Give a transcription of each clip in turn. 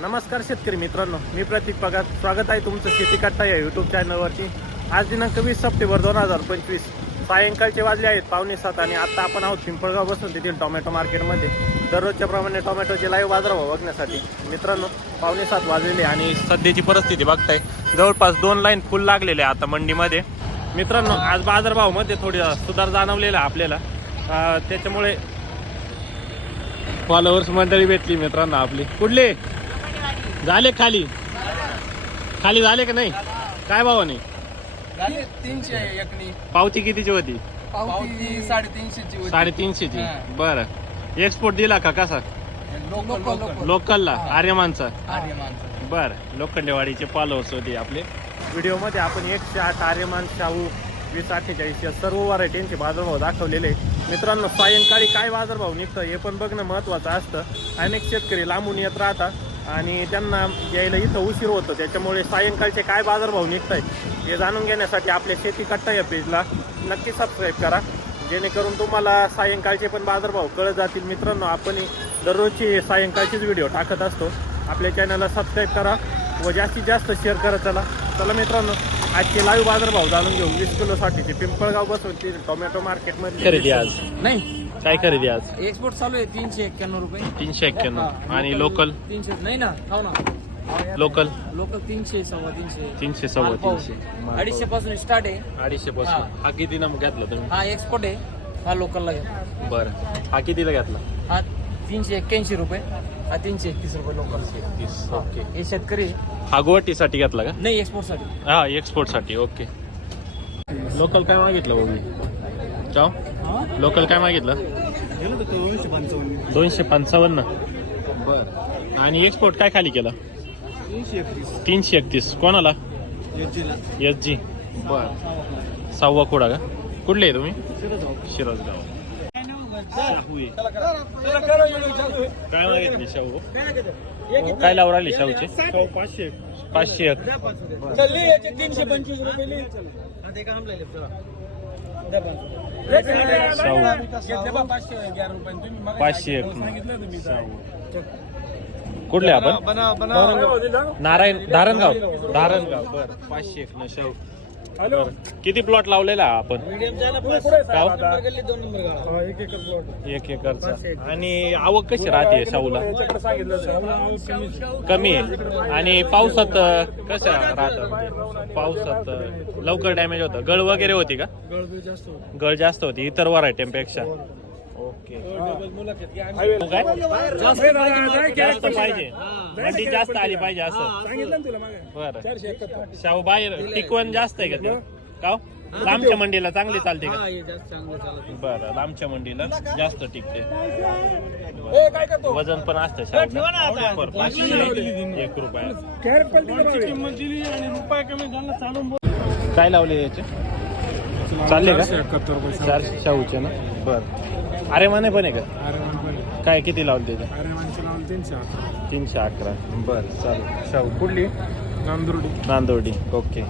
नमस्कार शेतकरी मित्रांनो मी प्रतीक पगार. स्वागत आहे तुमचं शेती कट्टा या यूट्यूब चॅनलवरती आज दिनांक वीस सप्टेंबर दोन हजार पंचवीस. सायंकाळचे वाजले आहेत पावणे सात आणि आता आपण आहोत पिंपळगाव बसून तेथील टोमॅटो मार्केटमध्ये. दररोजच्या प्रमाणे टोमॅटोचे लाईव्ह बाजारभाव बघण्यासाठी. मित्रांनो पावणे सात वाजलेले आणि सध्याची परिस्थिती बघताय. जवळपास दोन लाईन फुल लागलेले आहे आता मंडीमध्ये. मित्रांनो आज बाजारभावामध्ये थोडी सुधार जाणवलेला आहे आपल्याला. त्याच्यामुळे फॉलोअर्स मंडळी भेटली मित्रांनो आपली. कुठली? झाले खाली. खाली झाले का नाही? काय भावाने झाले तीनशे एकनी. पावती कितीची होती? पावती साडेतीनशेची होती. साडेतीनशेची. हा. बरं. एक्सपोर्ट दिला का कसा? लोकल लोकल लोकलला आर्यमानचा? आर्यमानचं. बर. लोखंडेवाडीचे फॉलोअर्स होते आपले. व्हिडिओमध्ये आपण एकशे आठ आर्यमान शाहू वीस अठ्ठेचाळीस या सर्व व्हरायटींचे बाजारभाव दाखवलेले आहेत. मित्रांनो सायंकाळी काय बाजारभाव निघतं हे पण बघणं महत्त्वाचं असतं. अनेक शेतकरी लांबून येत राहतात. आणि त्यांना यायला इथं उशीर होतो. त्याच्यामुळे सायंकाळचे काय बाजारभाव निघत आहेत हे जाणून घेण्यासाठी आपल्या शेती कट्टा या पेजला नक्की सबस्क्राईब करा. जेणेकरून तुम्हाला सायंकाळचे पण बाजारभाव कळत जातील. मित्रांनो आपण दररोजची सायंकाळचीच व्हिडिओ टाकत असतो. आपल्या चॅनलला सबस्क्राईब करा व जास्तीत जास्त शेअर करा. चला चला मित्रांनो आजचे लाईव्ह बाजारभाव जाणून घेऊ. वीस किलोसाठी पिंपळगाव बसून ती टोमॅटो मार्केटमध्ये खरेदी आज. नाही. काय खरेदी आज? एक्सपोर्ट चालू आहे तीनशे एक्क्याण्णव रुपये. तीनशे एक्क्याण्णव. आणि लोकल तीनशे नाही ना हो ना. लोकल लोकल तीनशे सव्वा तीनशे. तीनशे सव्वा. तीनशे. अडीचशे पासून स्टार्ट आहे. अडीचशे पासून. हा. किती नंबर घेतला तुम्ही? हा एक्सपोर्ट आहे. हा लोकलला घ्या बरं. हा कितीला घेतला? हा तीनशे एक्क्याऐंशी रुपये. हा तीनशे एकतीस रुपये लोकल तीस ओके. हे शेतकरी हा गुवाहाटीसाठी घेतला का? नाही एक्सपोर्टसाठी. हा एक्सपोर्टसाठी ओके. लोकल काय मागितलं भाऊ चाव लोकल काय मागितलं? दोनशे पंचावन्न. बर. आणि एक्सपोर्ट काय खाली केला? तीनशे एकतीस. कोणाला? एस जी बर. सहावा खोडा का? कुठले आहे तुम्ही? शिरसगाव. आहे. काय मागितली शाहू. काय लावून राहिली शाहूचे? पाचशे पाचशे एक. तीनशे पंचवीस रुपये पाचशे एक. कुठले आपण? नारायण धारणगाव. धारणगाव बर. पाचशे एक न शाहू. किती प्लॉट लावलेला आपण? गाव? एक एकरचा. आणि आवक कशी राहते शाहूला? कमी आहे. आणि पावसात कसं राहतं पावसात लवकर डॅमेज होतं. गळ वगैरे होती का? गळ जास्त होती. इतर व्हरायटीपेक्षा जास्त पाहिजे. मंडी जास्त आली पाहिजे असं. बरं. शाहू बाहेर टिकवण जास्त आहे का ते? का हो? लांबच्या मंडीला चांगली चालते का? बरं लांबच्या मंडीला जास्त टिकते. वजन पण असतं पाचशे एक रुपया. काय लावले याचे? चालले का? चारशे शाहूचे ना? बर. अरे माने पण आहे का? काय किती लावले त्याचे तीनशे अकरा. बर चालेल. शाहू कुठली? नांदोडी ओके.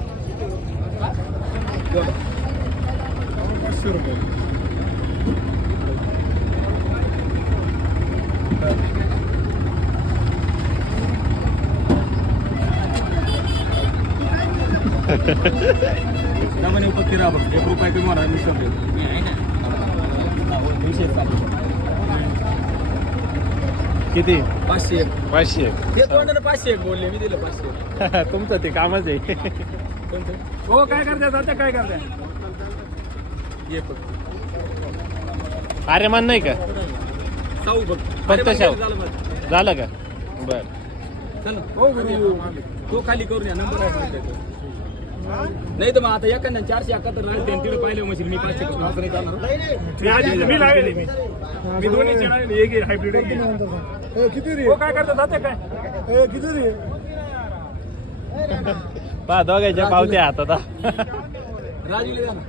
एक रुपये तुम्हाला किती? पाचशे एक. पाचशे एक. ते तोंडाने पाचशे एक बोलले मी दिलं पाचशे तुमचं ते कामच आहे. हो काय करते आता काय करते ये अरे मान नाही का? साऊ बघ. शाहू. झालं बघ. झालं का? बर. चला. हो तो खाली करून या नंबर आहे त्याचा. नाही तर मग आता एखाद्या चारशे एकाहत्तर राहिले त्यांनी तिकडे पाहिले मशीन मी पाचशे करून असं नाही मी लावलेली मी मी दोन्ही एक हायब्रिड किती रे? काय करता जाते काय? किती रे? पहा दोघांच्या पावत्या हातात हा. राजूला द्या ना.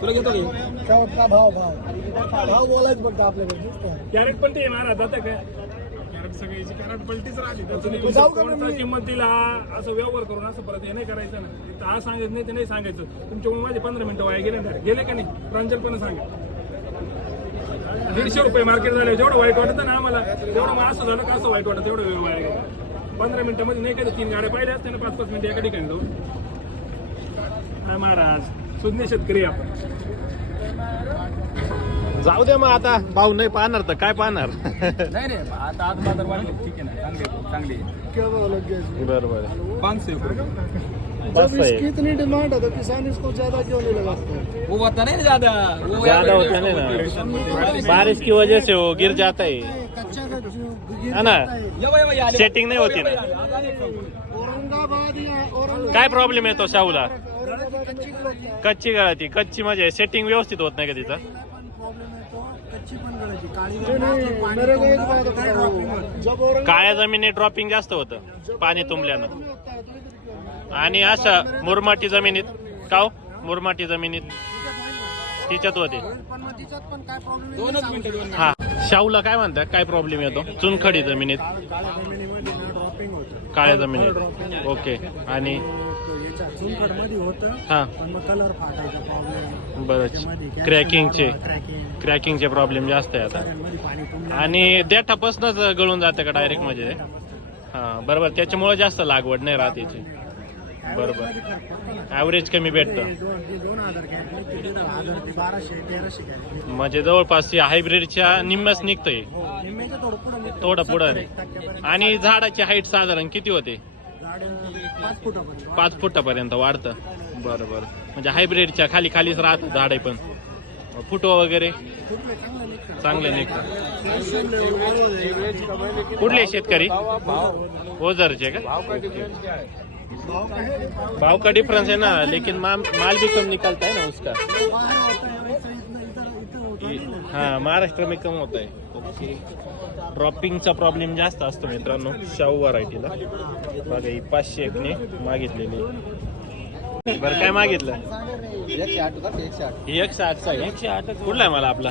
तुला घेतो का? भाव भाव. भाव बोलायचं फक्त आपल्याकडे कॅरेट पलटी येणार जाते काय? कॅरेट सगळ्याची कॅरेट पलटीच राहिली किंमत तिला असं व्यवहार करून असं परत हे नाही करायचं ना. आज सांगायचं नाही ते नाही सांगायचं. तुमच्यामुळे माझे पंधरा मिनिटं वाया गेले ना. गेले का नाही? प्रांजलपणे सांगा. दीडशे रुपये मार्केट झालं जेवढं वाईट वाटतं ना आम्हाला तेवढं मग असं झालं का असं वाईट वाटतं तेवढं वेळ वाया गेला. पंधरा मिनिटामध्ये नाही काही तीन गाड्या पाहिल्या असते ना पाच पाच मिनिटं एका ठिकाणी काय महाराज सुज्ञ शेतकरी आपण. जाऊ दे मग आता. भाऊ नाही पाहणार तर काय पाहणार? नाही नाही आता आज बाजार वाढले. ठीक आहे ना चांगली आहे, चांगली आहे. बरोबर पाचशे रुपये. बस जब आहे इसकी इतनी डिमांड है तो किसान इसको ज्यादा क्यों नहीं लगाते हैं? वो होता नहीं ना ज्यादा वो ज्यादा होता नहीं ना. बारिश की वजह से वो गिर जाता है कच्चा का जो गिर है ना. जाता है। ये वही आले. सेटिंग नाही होती ना. औरंगाबाद या औरंगाबाद काय प्रॉब्लेम येतो शाहूला? औरंगाबाद कच्ची गळती कच्ची गळाती कच्ची म्हणजे सेटिंग व्यवस्थित होत नाही का तिचं काळ्या जमिनीत ड्रॉपिंग जास्त होतं. पाणी तुंबल्यानं. है? आणि असं मुरमाटी जमिनीत काव मुरमाटी जमिनीत. तिच्यात होते. पण मग तिच्यात पण काय प्रॉब्लेम दोनच मिनिटं दोन हा. शाहूला काय म्हणतात? काय प्रॉब्लेम येतो? चुनखडी जमिनीत. काळ्या जमिनीमध्ये ना ड्रॉपिंग होतं काळ्या जमिनीत. ओके आणि याच्या चुनखडमध्ये होतं हा. पण मग कलर फाटायचा प्रॉब्लेम बरं. क्रॅकिंगचे क्रॅकिंग क्रॅकिंगचे प्रॉब्लेम जास्त आहे आता. मध्ये पाणी तुंबलं. आणि देठापासूनच गळून जाते का डायरेक्ट म्हणजे हा बरोबर. त्याच्यामुळे जास्त लागवड नाही राहत याची. बरोबर. ॲव्हरेज कमी भेटतं. दोन ते दोन हजार घ्यायचे ते दीड हजार ते बाराशे तेराशे घ्यायचे म्हणजे जवळपास हायब्रिडच्या निम्म्याच निघतंय. निम्म्याच्या थोडं पुढं निघतं. थोडं पुढं. आणि झाडाची हाईट साधारण किती होते? पाच फुटापर्यंत वाढतं. बरं बरं. म्हणजे हायब्रिडच्या खाली खालीच राहतं झाडे पण. फुटो वगैरे? चांगलं निघतं चांगले निघतात कुठले शेतकरी? ओझरचे का? भाव का डिफरेंस है ना लेकिन माल माल भी कम निकलता है ना उसका. हा महाराष्ट्र में कम होत आहे. ओके. ड्रॉपिंगचा प्रॉब्लेम जास्त असतो मित्रांनो. शाहू व्हरायटीला. बघा ही पाचशे एकने मागितलेली. बरं काय मागितलं? एकशे आठ होता एकशे आठ? ही एकशे आठचा आहे. एकशे आठ कुठला आहे माल आपला?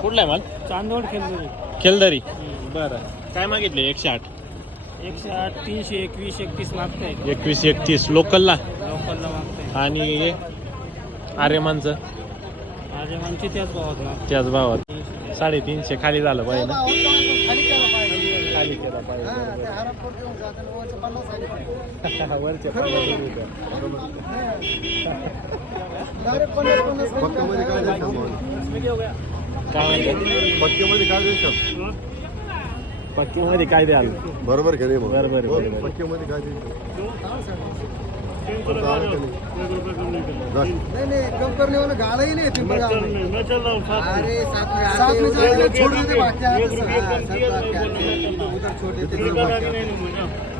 कुठला आहे माल? चांदवड खेळलो खेलदरी. बरं. काय मागितले एकशे आठ? एकशे आठ तीनशे एकवीस एकतीस मागताय. एकवीस एकतीस. लोकलला लोकलला मागताय. आणि आर्यमानचं? त्याच भावात मागताय त्याच भावात. साडेतीनशे खाली झालं पाहिजे ना. खाली केला पाहिजे. काय पक्क्यामध्ये काय द्याल? बरोबर बरोबर. पक्क्यामध्ये काय का नाही? जा. नहीं नहीं कम करने वाला गाड़ा ही नहीं थी बगा अरे साथ में साथ में जाके छोड़ देते बाकी आते उधर छोड़ देते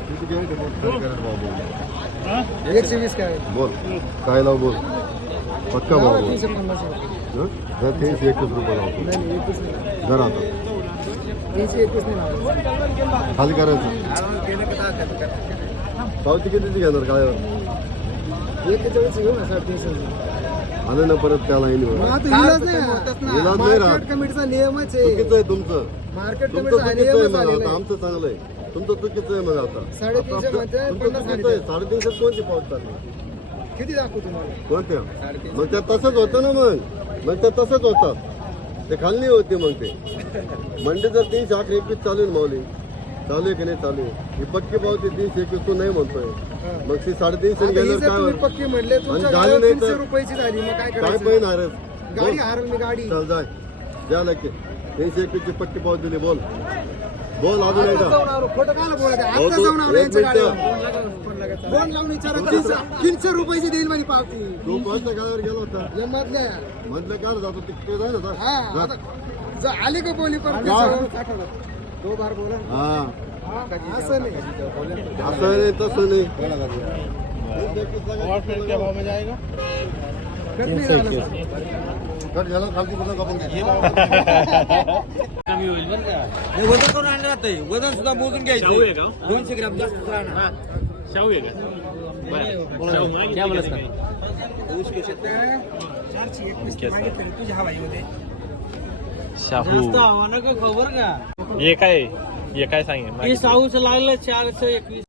किती घ्यायचं बोल, काय करायचं भाव बोल. एक से बीस का बोल काय लाव बोल पक्का भाव बोल तीन सौ पन्नास हं? जर तीनशे एकवीस रुपये लावतो नहीं नहीं एकवीस नहीं जरा आता तीन से एकवीस नहीं लावा खाली करायचं पावती कितीची घेणार काय घेऊ ना आलं ना परत त्याला येईल मग आता इलाज नाही इलाज नाही राहत. मार्केट कमिटीचा नियमच आहे. चुकीचं आहे तुमचं. मार्केट तुमचं कमिटीचा चुकीचं आहे नियमच मग आलेला आता आहे. आमचं चांगलं आहे. तुमचं चुकीचं आहे मग आता. साडेतीनशे आता म्हणते, तुमचं पन्नास चुकीचं आहे. साडेतीनशे कोणती पावती टाकली किती दाखवू तुम्हाला? कोणत्या? मग त्या तसंच होतं ना मग. मग त्या तसंच होतात. ते खाली होते मग ते. मंडी जर तीनशे आठ एकवीस चालू आहे ना माऊली. चालू आहे की नाही चालू आहे? ही पक्की पावती तीनशे एकवीस तू नाही म्हणतोय. मग ती साडेतीनशे आता ही जर काय तुम्ही? पक्की म्हणले तुमच्या गाडीवर नाही तीनशे तर- रुपयाची झाली मग काय काय करायचं? पाहिजे नारद गाडी हारल मी गाडी. चल जाय. द्या लागते तीनशे एकवीसची पक्की पावती दिली बोल. बोल अजून आता एकदा. जाऊन आलो. खोटं काय बोलत आहे? आता तू, जाऊन आलो एक यांच्या मिनिटं. गाडीवर. फोन लावून विचारा तीनशे तीनशे रुपयाची देईल माझी पावती. तू कोणत्या गावावर गेला होता. या मधल्या. म्हटलं काय जातो तिकडे जाय ना हा जा. आता ज- आली का बोली पण. दो बार बोला. हा. असं नाही. असं नाही तसं नाही. कट झालं खालती कुठं कापून घे. वजन करून आणलं जातंय वजन सुद्धा मोजून शाहू आहे घ्यायचं का दोनशे ग्राम जास्त राहणार हा. शाहू आहे का? बरं. शाहू मागितली का तुम्ही? चारशे एकवीस. मागितले, तुझ्या हवाई होते शाहू. खबर का? हे काय? हे काय सांगे साऊचं लागलं चारशे एकवीस.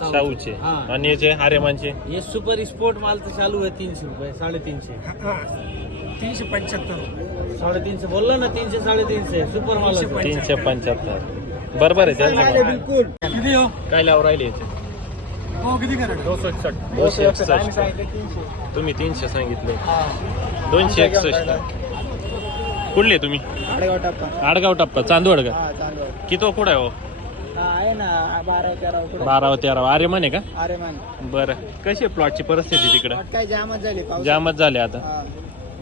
शाहूचे. हा. आणि याचे आर्यमानचे हे सुपर स्पोर्ट माल तर चालू आहे तीनशे रुपये साडेतीनशे. तीनशे पंच्याहत्तर. साडेतीनशे बोलला ना तीनशे साडेतीनशे. सुपर माल तीनशे पंच्याहत्तर. बरोबर आहे त्यांचं. बिलकुल. किती हो? काय लावून राहिले याचे? हो किती करा दोनशे एकसष्ट. तुम्ही तीनशे सांगितले. दोनशे एकसष्ट. कुठले तुम्ही? आडेगाव टप्पा. आडगाव टप्पा चांदवड का? हा चालू आहे किती कुठं आहे हो? हा आहे ना बारा तेरा कुठं बारावा तेरावा अरे म्हणे का? अरे मान बरं. कशी आहे प्लॉटची परिस्थिती तिकडं? काय जामच झाली पाऊस. जामच झाले आता. हा.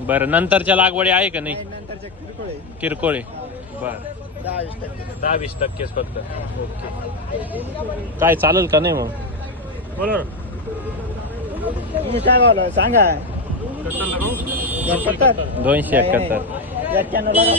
बरं नंतरच्या लागवडी आहे का नाही? नाही, नंतरचे किरकोळ आहे. किरकोळे बरं. दहा वीस टक्के. दहा वीस टक्केच फक्त. ओके. काय चालेल का नाही मग? बोला ना. तुम्ही काय सांगा. दोनशे एकाहत्तर. एक्क्याण्णव लागा